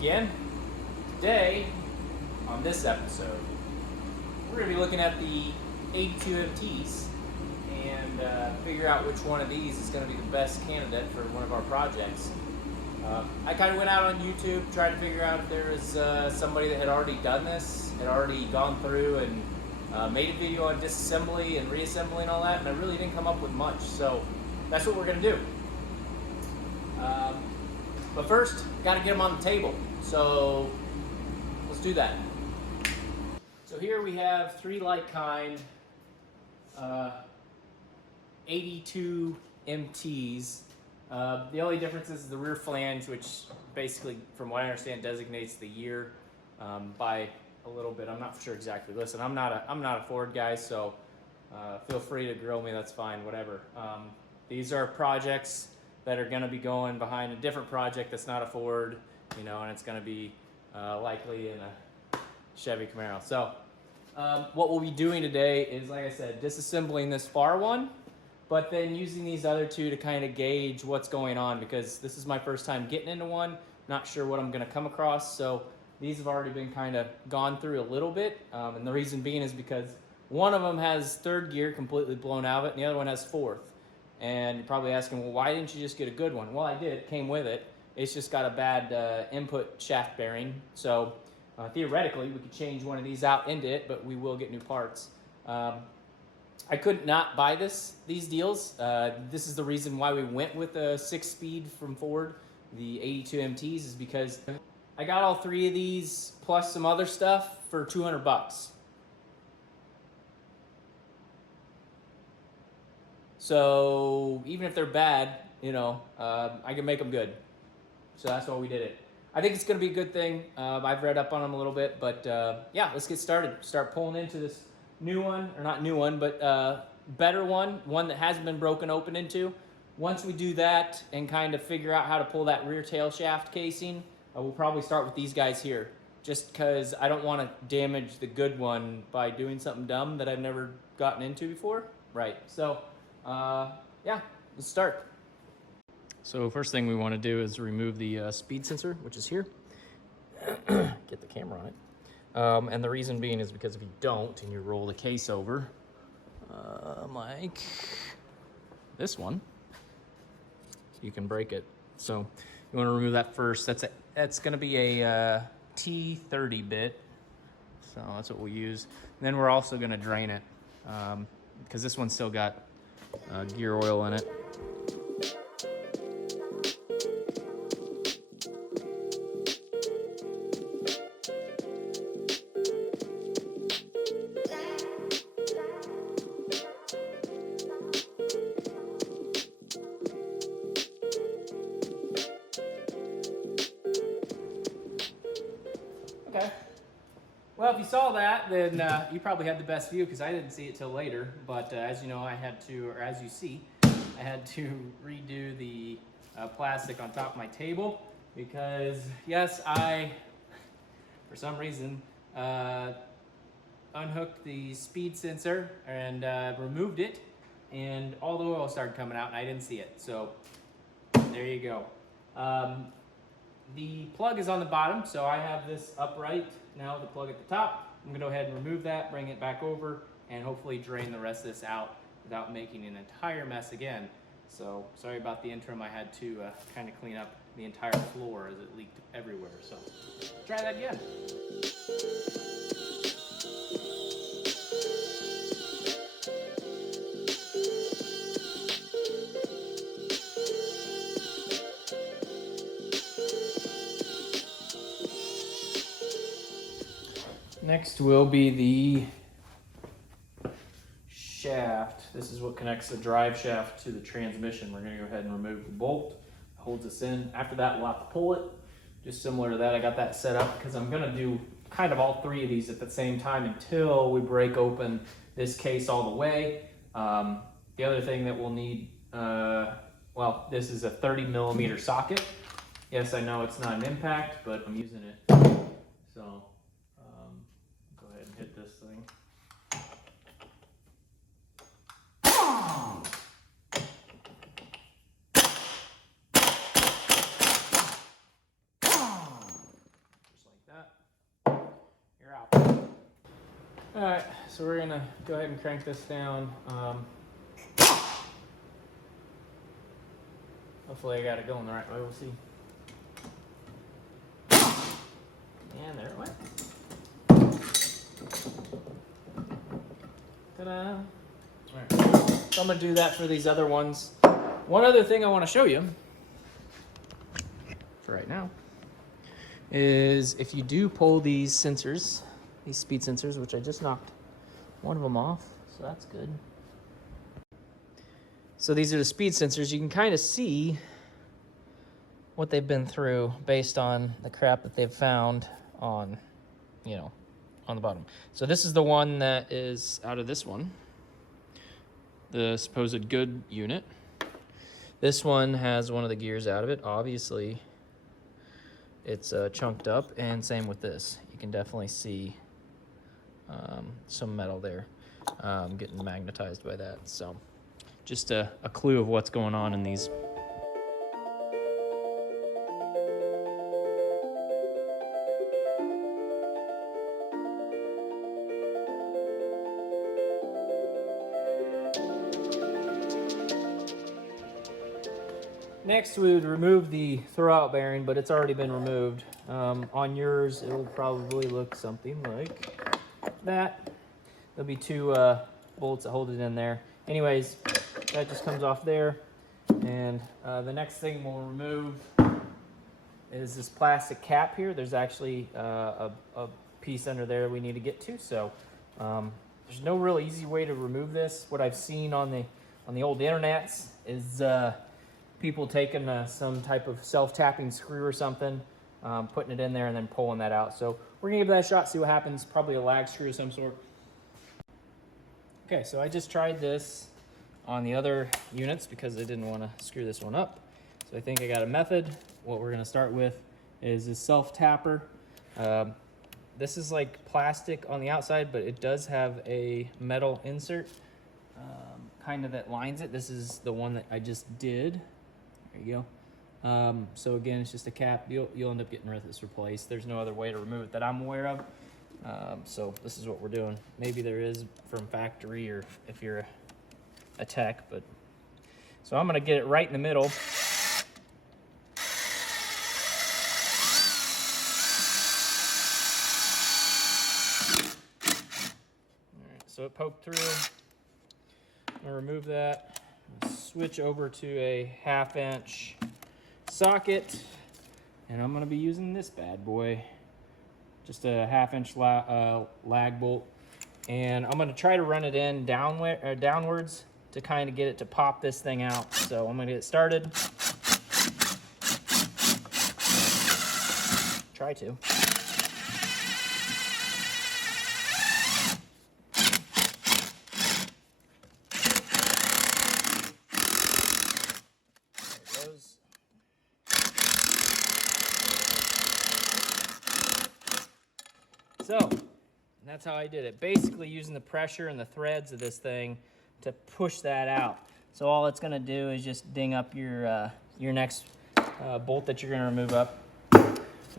again. Today, on this episode, we're going to be looking at the 82 MTs and figure out which one of these is going to be the best candidate for one of our projects. I kind of went out on YouTube, tried to figure out if there was somebody that had already done this, had already gone through and made a video on disassembly and reassembly and all that, and I really didn't come up with much, so that's what we're going to do. But first, got to get them on the table, so let's do that. So here we have three like kind 82 MTs. The only difference is the rear flange, which basically, from what I understand, designates the year by a little bit. I'm not sure exactly. Listen, I'm not a Ford guy, so feel free to grill me. That's fine. Whatever. These are projects that are going to be going behind a different project that's not a Ford, you know, and it's going to be likely in a Chevy Camaro. So what we'll be doing today is, like I said, disassembling this far one, but then using these other two to kind of gauge what's going on, because this is my first time getting into one, not sure what I'm going to come across. So these have already been kind of gone through a little bit, and the reason being is because one of them has third gear completely blown out of it, and the other one has fourth. And you're probably asking, well, why didn't you just get a good one? Well, I did. It came with it. It's just got a bad input shaft bearing. So theoretically, we could change one of these out into it, but we will get new parts. I could not buy these deals. This is the reason why we went with a 6-speed from Ford, the 82 MTs, is because I got all three of these plus some other stuff for $200. So even if they're bad, you know, I can make them good. So that's why we did it. I think it's going to be a good thing. I've read up on them a little bit, but yeah, let's get started. Start pulling into this new one, or not new one, but better one that hasn't been broken open into. Once we do that and kind of figure out how to pull that rear tail shaft casing, we'll probably start with these guys here, just because I don't want to damage the good one by doing something dumb that I've never gotten into before. Right, so yeah, let's start. So first thing we want to do is remove the speed sensor, which is here. Get the camera on it. And the reason being is because if you don't and you roll the case over, like this one, you can break it. So you want to remove that first. That's going to be a T30 bit. So that's what we'll use. And then we're also going to drain it because this one's still got gear oil in it. Okay. Well, if you saw that, then you probably had the best view, because I didn't see it till later. But as you know, I had to, or as you see, I had to redo the plastic on top of my table, because yes, I, for some reason, unhooked the speed sensor and removed it, and all the oil started coming out, and I didn't see it. So there you go. The plug is on the bottom, so I have this upright now, the plug at the top. I'm gonna go ahead and remove that, bring it back over, and hopefully drain the rest of this out without making an entire mess again. So sorry about the interim. I had to kind of clean up the entire floor as it leaked everywhere. So try that again. Next will be the shaft. This is what connects the drive shaft to the transmission. We're going to go ahead and remove the bolt that holds us in. After that, we'll have to pull it. Just similar to that, I got that set up because I'm going to do kind of all three of these at the same time until we break open this case all the way. The other thing that we'll need, well, this is a 30mm socket. Yes, I know it's not an impact, but I'm using it. So go ahead and hit this thing. so we're gonna go ahead and crank this down. Hopefully I got it going the right way, we'll see. And there it went. Ta-da! Alright, so I'm gonna do that for these other ones. One other thing I wanna show you, for right now, is if you do pull these sensors, these speed sensors, which I just knocked one of them off, so that's good. So these are the speed sensors. You can kind of see what they've been through based on the crap that they've found on, you know, on the bottom. So this is the one that is out of this one, the supposed good unit. This one has one of the gears out of it. Obviously, it's chunked up, and same with this. You can definitely see some metal there getting magnetized by that. So just a clue of what's going on in these. Next, we would remove the throwout bearing, but it's already been removed. On yours, it'll probably look something like that. There'll be two bolts that hold it in there. Anyways, that just comes off there. And the next thing we'll remove is this plastic cap here. There's actually a piece under there we need to get to. So there's no real easy way to remove this. What I've seen on the old internets is people taking some type of self-tapping screw or something, putting it in there and then pulling that out. So we're gonna give that a shot, see what happens. Probably a lag screw of some sort. Okay, so I just tried this on the other units because I didn't want to screw this one up. So I think I got a method. What we're gonna start with is this self-tapper. This is like plastic on the outside, but it does have a metal insert kind of that lines it. This is the one that I just did. There you go. So again, it's just a cap. You'll end up getting this replaced. There's no other way to remove it that I'm aware of. So this is what we're doing. Maybe there is from factory or if you're a tech, but so I'm gonna get it right in the middle. All right, so it poked through. I'm gonna remove that. Switch over to a 1/2 inch socket, and I'm gonna be using this bad boy. Just a 1/2 inch lag bolt, and I'm gonna try to run it in downwards to kind of get it to pop this thing out. So I'm gonna get it started. Try to. So that's how I did it. Basically using the pressure and the threads of this thing to push that out. So all it's gonna do is just ding up your next bolt that you're gonna remove up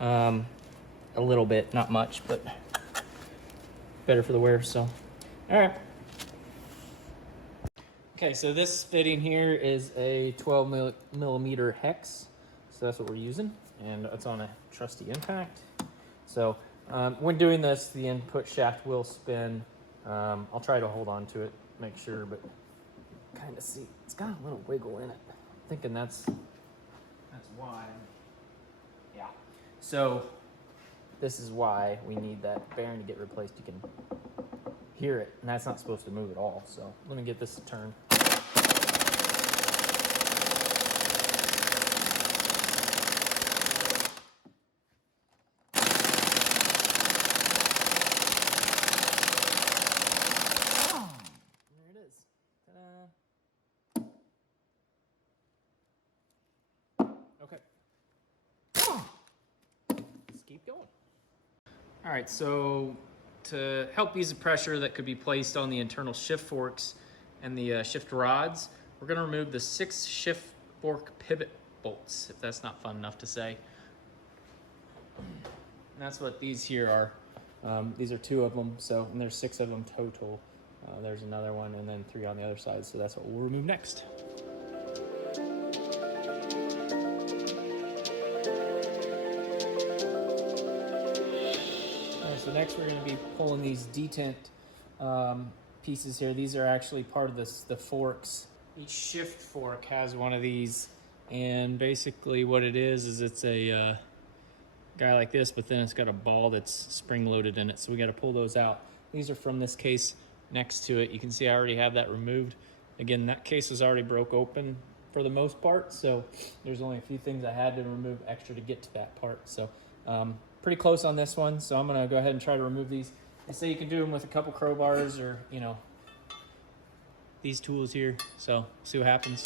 a little bit, not much, but better for the wear. So, all right. Okay, so this fitting here is a 12 millimeter hex. So that's what we're using, and it's on a trusty impact. So when doing this, the input shaft will spin. I'll try to hold on to it, make sure, but kind of see. It's got a little wiggle in it. I'm thinking that's why. Yeah. So this is why we need that bearing to get replaced. You can hear it, and that's not supposed to move at all. So let me get this to turn. Okay. Let's keep going. All right, so to help ease the pressure that could be placed on the internal shift forks and the shift rods, we're gonna remove the 6 shift fork pivot bolts, if that's not fun enough to say. And that's what these here are. These are 2 of them, so, and there's 6 of them total. There's another one and then 3 on the other side, so that's what we'll remove next. Alright, so next we're going to be pulling these detent pieces here. These are actually part of the forks. Each shift fork has one of these, and basically what it is it's a guy like this, but then it's got a ball that's spring-loaded in it, so we got to pull those out. These are from this case next to it. You can see I already have that removed. Again, that case is already broke open for the most part, so there's only a few things I had to remove extra to get to that part. So pretty close on this one, so I'm gonna go ahead and try to remove these. They say you can do them with a couple crowbars or, you know, these tools here, so see what happens.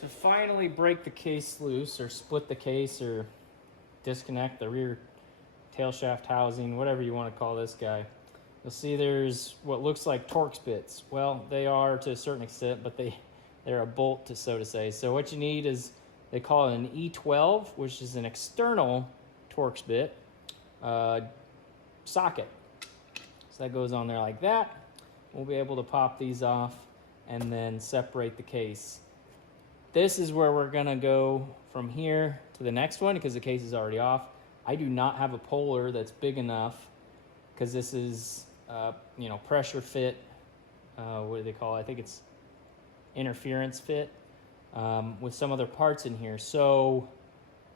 To finally break the case loose, or split the case, or disconnect the rear tail shaft housing, whatever you want to call this guy, you'll see there's what looks like Torx bits. Well, they are to a certain extent, but they're a bolt, so to say. So what you need is, they call it an E12, which is an external Torx bit socket. So that goes on there like that. We'll be able to pop these off and then separate the case. This is where we're gonna go from here to the next one, because the case is already off. I do not have a puller that's big enough, because this is, you know, pressure fit. What do they call it? I think it's interference fit with some other parts in here. So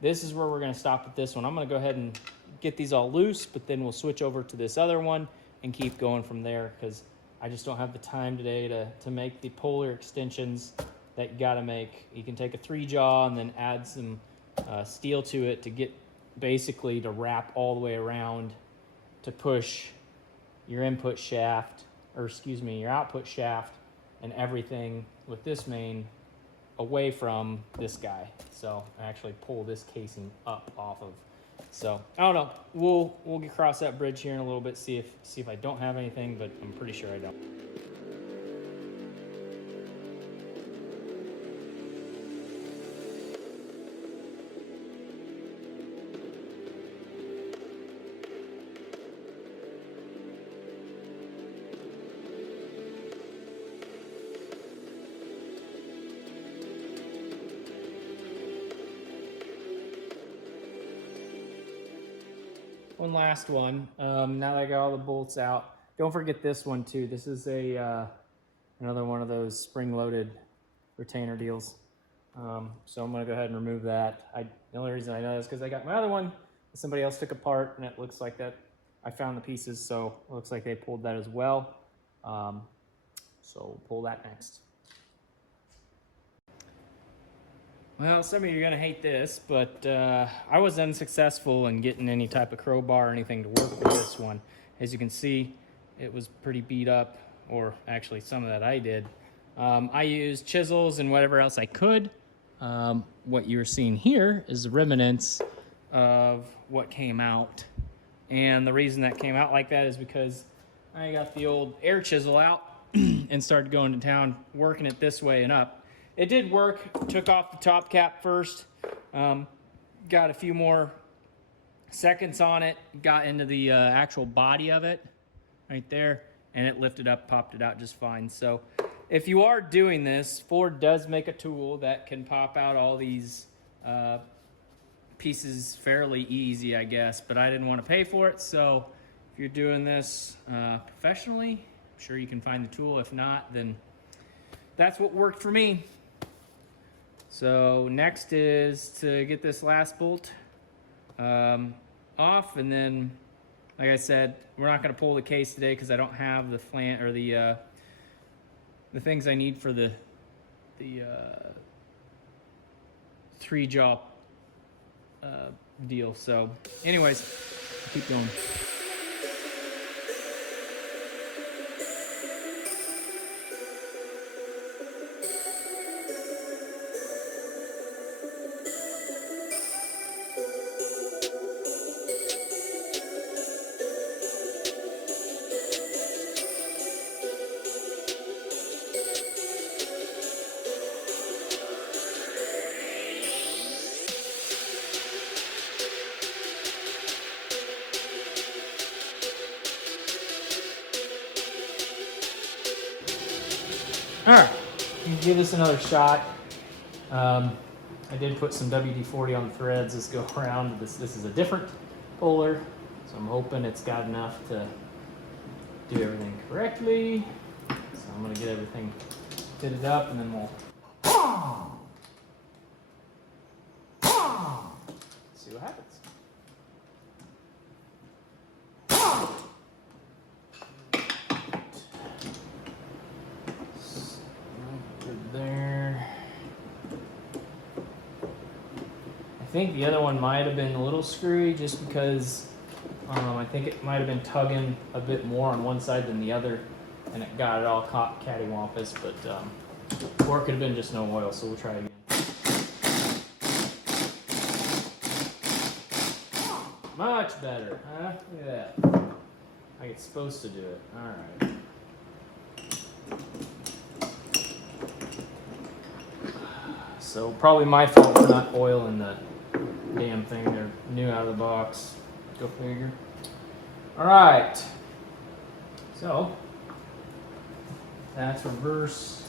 this is where we're gonna stop with this one. I'm gonna go ahead and get these all loose, but then we'll switch over to this other one and keep going from there, because I just don't have the time today to make the puller extensions that you gotta make. You can take a 3-jaw and then add some steel to it to get basically to wrap all the way around to push your input shaft, or excuse me, your output shaft and everything with this main away from this guy. So I actually pull this casing up off of. So I don't know. We'll get across that bridge here in a little bit, see if I don't have anything, but I'm pretty sure I don't. One last one. Now that I got all the bolts out, don't forget this one too. This is a another one of those spring-loaded retainer deals. So I'm gonna go ahead and remove that. The only reason I know is because I got my other one that somebody else took apart, and it looks like that I found the pieces, so it looks like they pulled that as well. So we'll pull that next. Well, some of you are gonna hate this, but I was unsuccessful in getting any type of crowbar or anything to work with this one. As you can see, it was pretty beat up, or actually some of that I did. I used chisels and whatever else I could. What you're seeing here is the remnants of what came out. And the reason that came out like that is because I got the old air chisel out and started going to town, working it this way and up. It did work. Took off the top cap first, got a few more seconds on it, got into the actual body of it right there, and it lifted up, popped it out just fine. So if you are doing this, Ford does make a tool that can pop out all these pieces fairly easy, I guess, but I didn't want to pay for it. So if you're doing this professionally, I'm sure you can find the tool. If not, then that's what worked for me. So next is to get this last bolt off, and then, like I said, we're not going to pull the case today because I don't have the flange or the things I need for the 3-jaw deal. So, anyways, keep going. All right, give this another shot. I did put some WD-40 on the threads this go around. This is a different puller, so I'm hoping it's got enough to do everything correctly. So I'm gonna get everything fitted up and then we'll see what happens. There. I think the other one might have been a little screwy just because I think it might have been tugging a bit more on one side than the other, and it got it all caught cattywampus, but or it could have been just no oil, so we'll try again. Much better, huh? Look at that. Like it's supposed to do it. All right. So probably my fault for not oiling the damn thing. They're new out of the box. Go figure. All right. So that's reverse.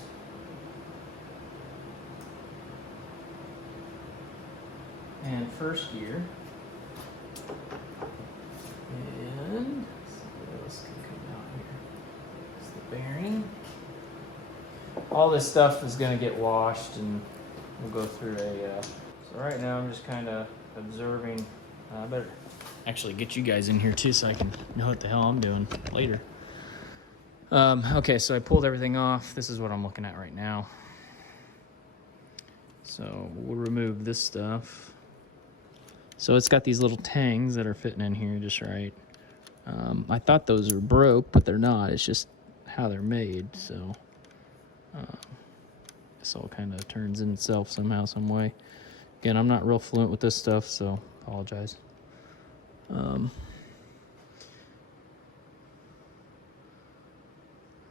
And first gear. And let's see what else can come out here. It's the bearing. All this stuff is going to get washed and we'll go through a, so right now I'm just kind of observing. I better actually get you guys in here too so I can know what the hell I'm doing later. Okay, so I pulled everything off. This is what I'm looking at right now. So we'll remove this stuff. So it's got these little tangs that are fitting in here just right. I thought those were broke, but they're not. It's just how they're made, so. This all kind of turns in itself somehow, some way. Again, I'm not real fluent with this stuff, so apologize.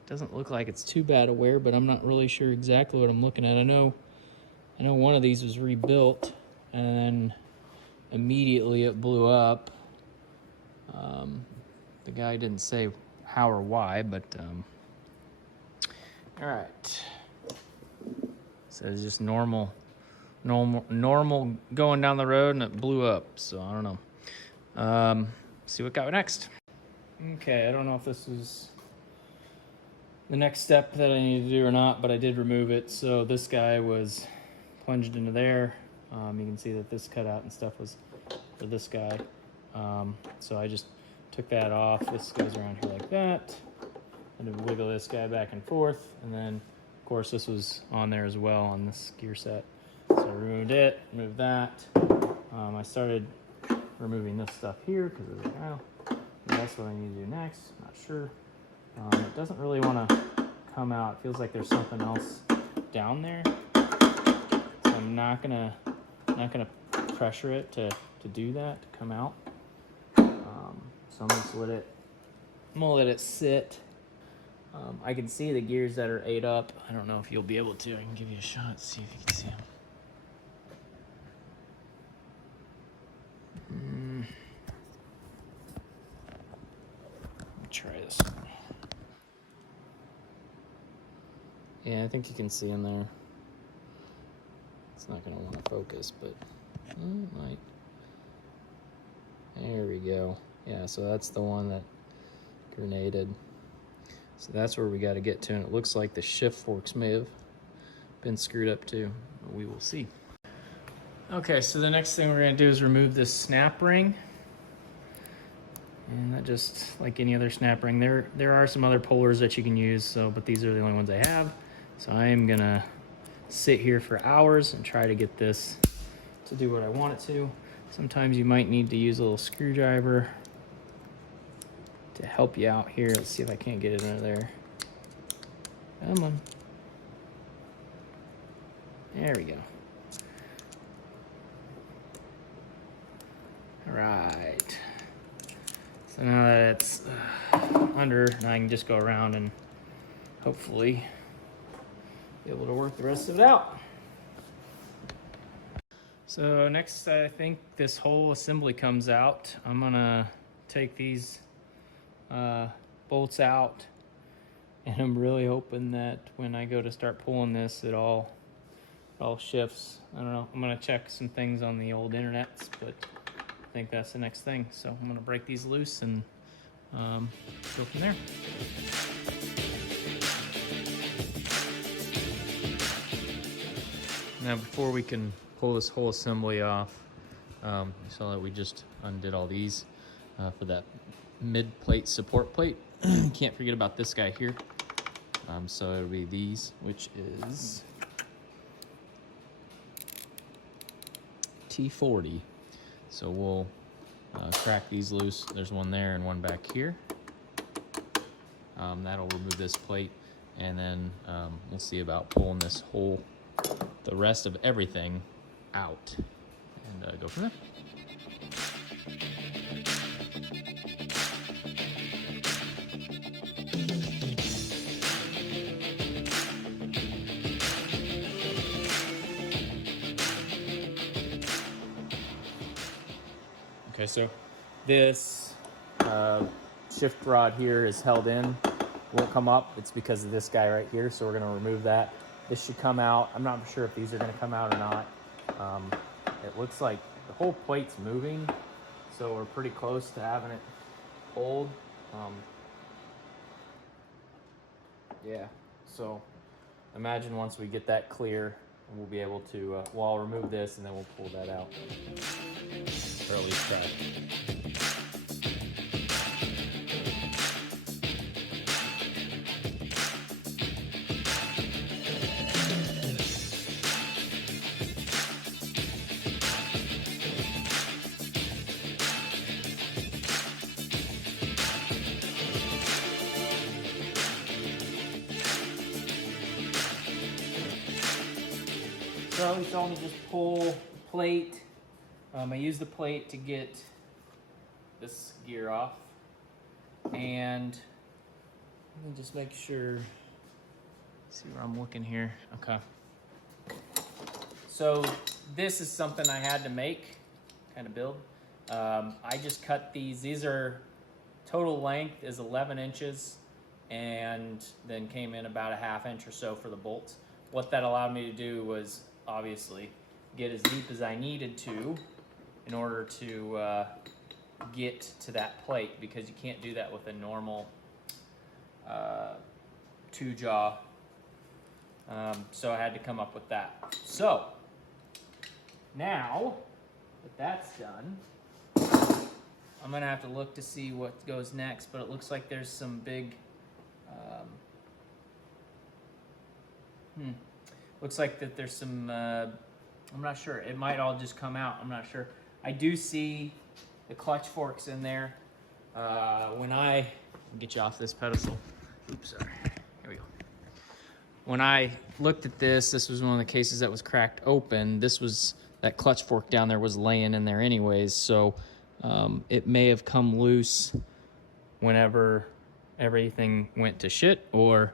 Doesn't look like it's too bad a wear, but I'm not really sure exactly what I'm looking at. I know one of these was rebuilt, and then immediately it blew up. The guy didn't say how or why, but all right. So it's just normal going down the road, and it blew up. So I don't know. See what got next. Okay, I don't know if this was the next step that I need to do or not, but I did remove it. So this guy was plunged into there. You can see that this cutout and stuff was for this guy. So I just took that off. This goes around here like that. And then wiggle this guy back and forth, and then of course this was on there as well on this gear set. So I removed it, removed that. I started removing this stuff here because I was like, oh, that's what I need to do next. Not sure. It doesn't really want to come out. It feels like there's something else down there. So I'm not gonna pressure it to do that, to come out. So I'm gonna let it sit. I can see the gears that are ate up. I don't know if you'll be able to. I can give you a shot, see if you can see them. Let me try this one. Yeah, I think you can see them there. It's not going to want to focus, but it might. There we go. Yeah, so that's the one that grenaded. So that's where we got to get to, and it looks like the shift forks may have been screwed up too. We will see. Okay, so the next thing we're going to do is remove this snap ring. And that just, like any other snap ring, there are some other pullers that you can use, but these are the only ones I have. So I am going to sit here for hours and try to get this to do what I want it to. Sometimes you might need to use a little screwdriver to help you out here. Let's see if I can't get it under there. Come on. There we go. All right. So now that it's under, now I can just go around and hopefully be able to work the rest of it out. So next, I think this whole assembly comes out. I'm gonna take these bolts out And I'm really hoping that when I go to start pulling this, it all shifts. I don't know. I'm gonna check some things on the old internets, but I think that's the next thing. So I'm gonna break these loose and go from there. Now, before we can pull this whole assembly off, you saw that we just undid all these for that mid-plate support plate. Can't forget about this guy here. So it'll be these, which is T40. So we'll crack these loose. There's one there and one back here. That'll remove this plate, and then we'll see about pulling this whole, the rest of everything out, and go from there. Okay, so this shift rod here is held in, won't come up. It's because of this guy right here, so we're gonna remove that. This should come out. I'm not sure if these are gonna come out or not. It looks like the whole plate's moving, so we're pretty close to having it hold. Yeah, so imagine once we get that clear, we'll be able to, well, I'll remove this and then we'll pull that out. Or at least try. So he told me just pull the plate. I use the plate to get this gear off, and let me just make sure, see where I'm looking here. Okay. So this is something I had to make, kind of build. I just cut these are, total length is 11 inches, and then came in about a ½ inch or so for the bolts. What that allowed me to do was obviously get as deep as I needed to in order to get to that plate, because you can't do that with a normal 2-jaw. So I had to come up with that. So now that that's done, I'm gonna have to look to see what goes next, but it looks like there's some big, looks like that there's some, I'm not sure, it might all just come out, I'm not sure. I do see the clutch forks in there. When I get you off this pedestal, oops, sorry, here we go. When I looked at this was one of the cases that was cracked open. This was, that clutch fork down there was laying in there anyways, so it may have come loose whenever everything went to shit, or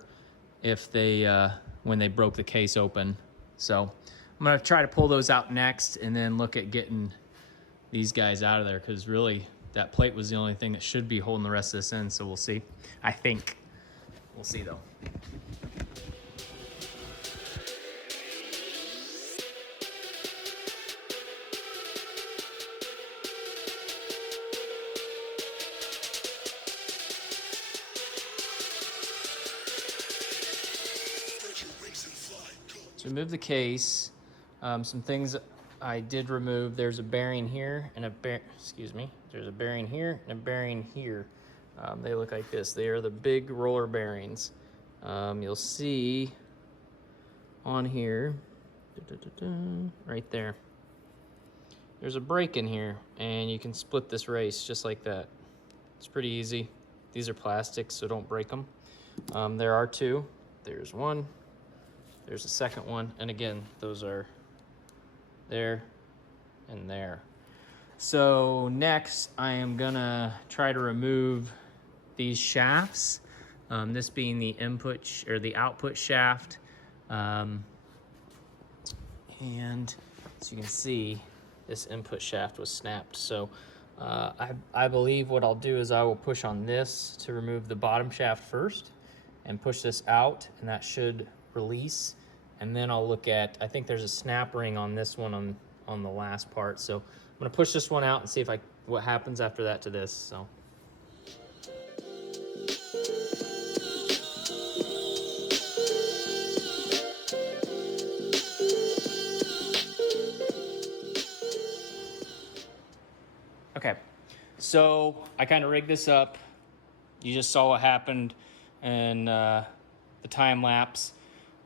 if they, when they broke the case open. So I'm gonna try to pull those out next, and then look at getting these guys out of there, because really that plate was the only thing that should be holding the rest of this in. So we'll see. I think we'll see though. So remove the case. Some things I did remove. There's a bearing here and there's a bearing here and a bearing here. They look like this. They are the big roller bearings. You'll see on here, right there, there's a break in here, and you can split this race just like that. It's pretty easy. These are plastic, so don't break them. There are two. There's one. There's a second one, and again, those are there and there. So next, I am gonna try to remove these shafts. This being the input or the output shaft, and as you can see, this input shaft was snapped. So I believe what I'll do is I will push on this to remove the bottom shaft first, and push this out, and that should release. And then I'll look at, I think there's a snap ring on this one on the last part. So I'm gonna push this one out and see if what happens after that to this. So. Okay, so I kind of rigged this up. You just saw what happened in the time lapse.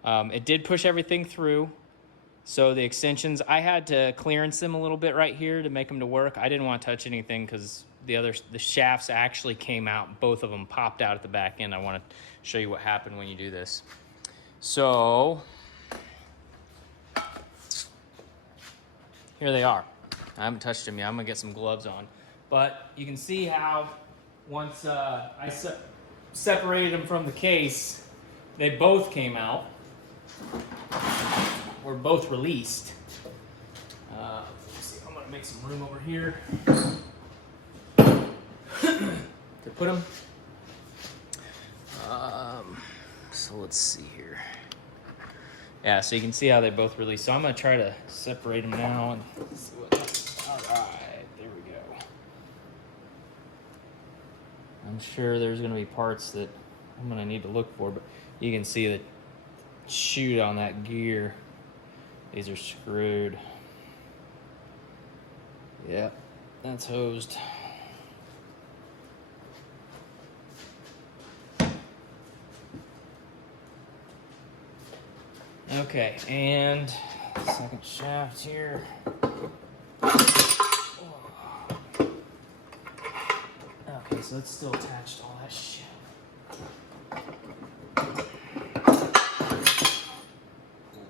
It did push everything through. So the extensions, I had to clearance them a little bit right here to make them to work. I didn't want to touch anything because the shafts actually came out. Both of them popped out at the back end. I want to show you what happened when you do this. So here they are. I haven't touched them yet. I'm gonna get some gloves on. But you can see how once I separated them from the case, they both came out. Were both released. Let's see, I'm gonna make some room over here to put them. So let's see here. Yeah, so you can see how they both release. So I'm gonna try to separate them now and see what happens. All right, there we go. I'm sure there's gonna be parts that I'm gonna need to look for, but you can see the chute on that gear. These are screwed. Yep, that's hosed. Okay, and second shaft here. Okay, so it's still attached to all that shit. Pull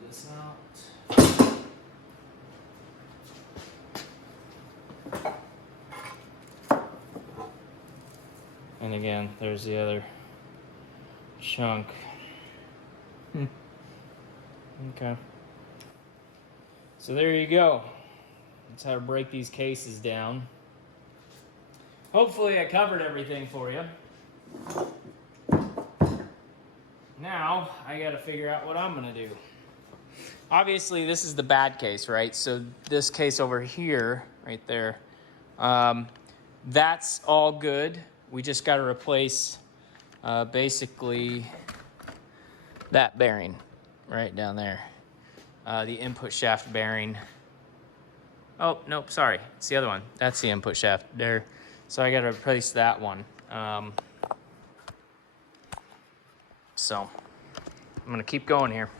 this out. And again, there's the other chunk. Okay. So there you go. That's how to break these cases down. Hopefully I covered everything for you. Now I gotta figure out what I'm gonna do. Obviously this is the bad case, right? So this case over here, right there, that's all good. We just gotta replace basically that bearing right down there. The input shaft bearing. Oh, nope, sorry. It's the other one. That's the input shaft there. So I gotta replace that one. So I'm gonna keep going here.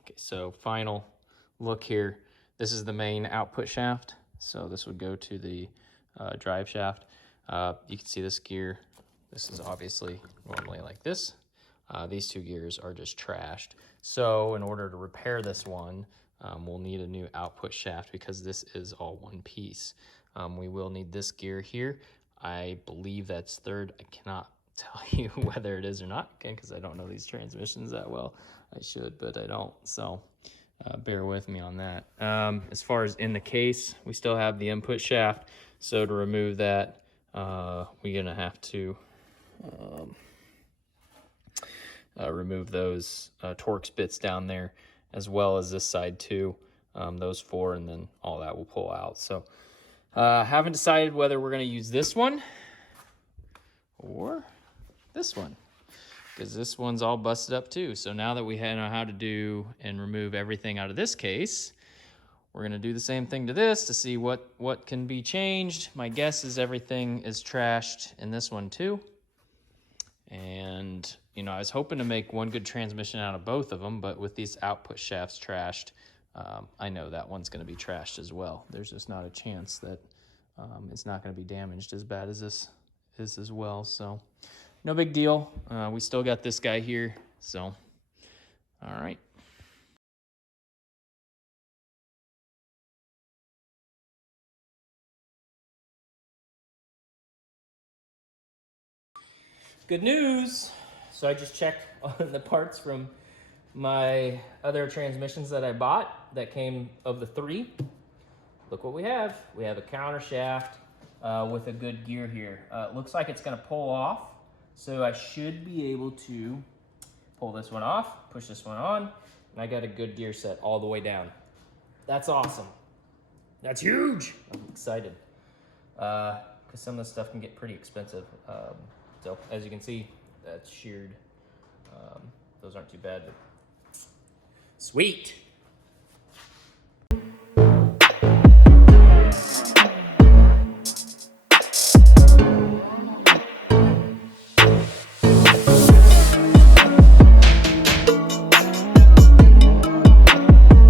Okay, so final look here. This is the main output shaft. So this would go to the drive shaft. You can see this gear. This is obviously normally like this. These two gears are just trashed. So in order to repair this one, we'll need a new output shaft because this is all one piece. We will need this gear here. I believe that's third. I cannot tell you whether it is or not, again, because I don't know these transmissions that well. I should, but I don't. So bear with me on that. As far as in the case, we still have the input shaft. So to remove that, we're gonna have to remove those Torx bits down there, as well as this side too. Those four, and then all that will pull out. So haven't decided whether we're going to use this one or this one, because this one's all busted up too. So now that we know how to do and remove everything out of this case, we're going to do the same thing to this to see what can be changed. My guess is everything is trashed in this one too. And, you know, I was hoping to make one good transmission out of both of them, but with these output shafts trashed, I know that one's going to be trashed as well. There's just not a chance that it's not going to be damaged as bad as this is as well. So no big deal. We still got this guy here. So, all right. Good news. So I just checked on the parts from my other transmissions that I bought that came of the 3. Look what we have. We have a counter shaft with a good gear here. It looks like it's going to pull off. So I should be able to pull this one off, push this one on, and I got a good gear set all the way down. That's awesome. That's huge. I'm excited. Because some of this stuff can get pretty expensive. So as you can see, that's sheared. Those aren't too bad, but sweet.